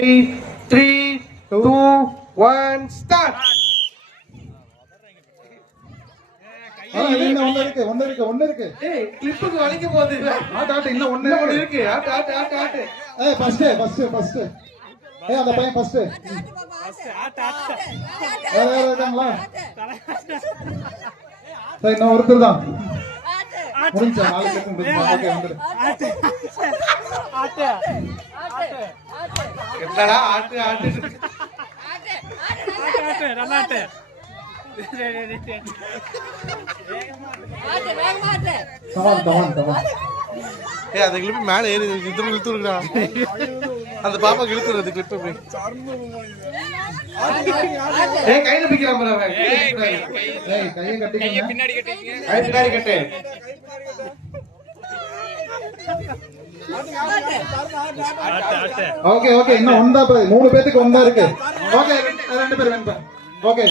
3, 2, 1, start. ஒன்னு இருக்கு. ஏய் கிளிப்புக்கு வலிக்க போகுது. ஆட்டு இன்னும் ஒன்னு இருக்கு. ஆட்டு. ஏய் ஃபர்ஸ்ட். ஏய் அந்த பையன் ஃபர்ஸ்ட். இருக்காங்களா? சரி இன்னும் ஒருத்தர் தான். முடிஞ்சா நாளைக்கு ஓகே வந்துரு. என்னடா ஆட்டு. நல்லாட்டு. ஏய் அந்த கிளிப் மேல ஏறி இதுல இழுத்துறா. அந்த பாப்பா இழுத்துறது கிளிப் போய். ஏய் கையில பிடிக்கறான் பாரு அவன். ஏய் கையை கட்டிங்க. பின்னாடி கட்டிங்க. கை பின்னாடி கட்டு. ஓகே இன்னும் ஒன்றா 3 பேத்துக்கு ஒன்றா இருக்கு. ஓகே ரெண்டு பேர் வேணும். ஓகே